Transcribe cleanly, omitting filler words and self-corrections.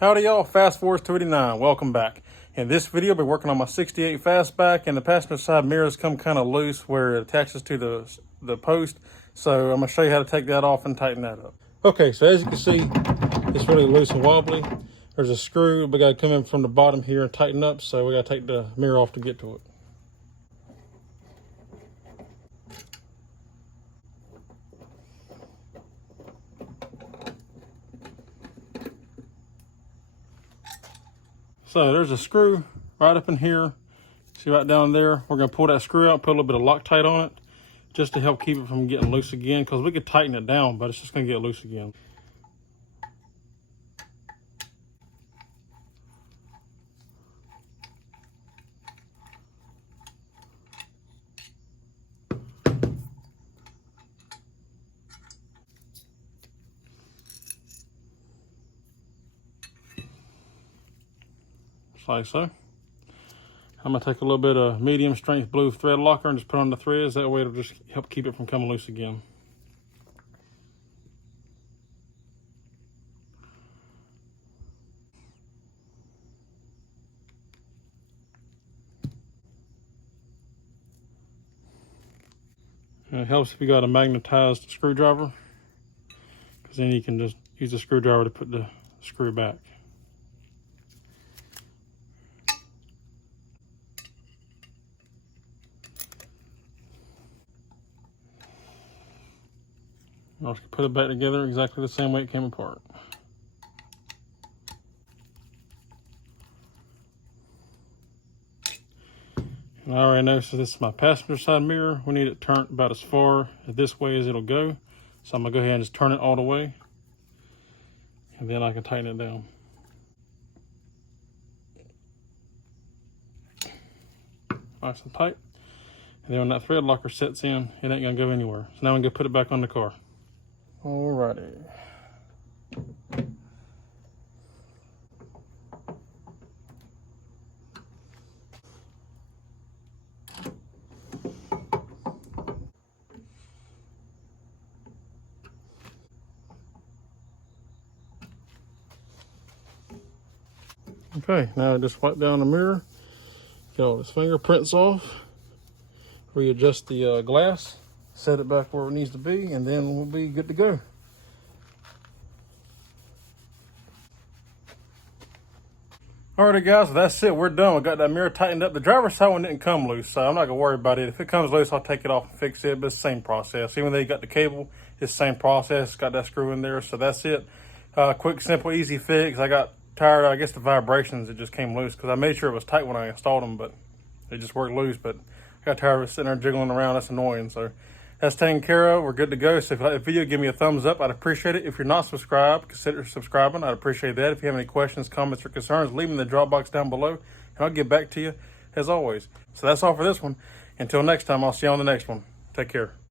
Howdy y'all, Fast Forward 289, welcome back. In this video, I'll be working on my 68 fastback, and the passenger side mirrors come kind of loose where it attaches to the post. So I'm gonna show you how to take that off and tighten that up. Okay, so as you can see, it's really loose and wobbly. There's a screw, we gotta come in from the bottom here and tighten up, so we gotta take the mirror off to get to it. So there's a screw right up in here. See right down there? We're gonna pull that screw out, put a little bit of Loctite on it, just to help keep it from getting loose again, because we could tighten it down, but it's just gonna get loose again. Just like so. I'm gonna take a little bit of medium strength blue thread locker and just put on the threads. That way it'll just help keep it from coming loose again. And it helps if you got a magnetized screwdriver, because then you can just use the screwdriver to put the screw back. I'll just put it back together exactly the same way it came apart. And I already know, so this is my passenger side mirror. We need it turned about as far this way as it'll go. So I'm gonna go ahead and just turn it all the way, and then I can tighten it down. Nice and tight. And then when that thread locker sets in, it ain't gonna go anywhere. So now I'm gonna put it back on the car. Alrighty. Okay, now just wipe down the mirror, get all these fingerprints off, readjust the glass, set it back where it needs to be, and then we'll be good to go. Alrighty guys, that's it, we're done. We got that mirror tightened up. The driver's side one didn't come loose, so I'm not gonna worry about it. If it comes loose, I'll take it off and fix it, but it's the same process. Even though you got the cable, it's the same process. Got that screw in there, so that's it. Quick, simple, easy fix. I got tired of, I guess, the vibrations. It just came loose, because I made sure it was tight when I installed them, but it just worked loose. But I got tired of it sitting there jiggling around. That's annoying. So that's taken care of. We're good to go. So if you like the video, give me a thumbs up. I'd appreciate it. If you're not subscribed, consider subscribing. I'd appreciate that. If you have any questions, comments, or concerns, leave them in the drop box down below, and I'll get back to you as always. So that's all for this one. Until next time, I'll see you on the next one. Take care.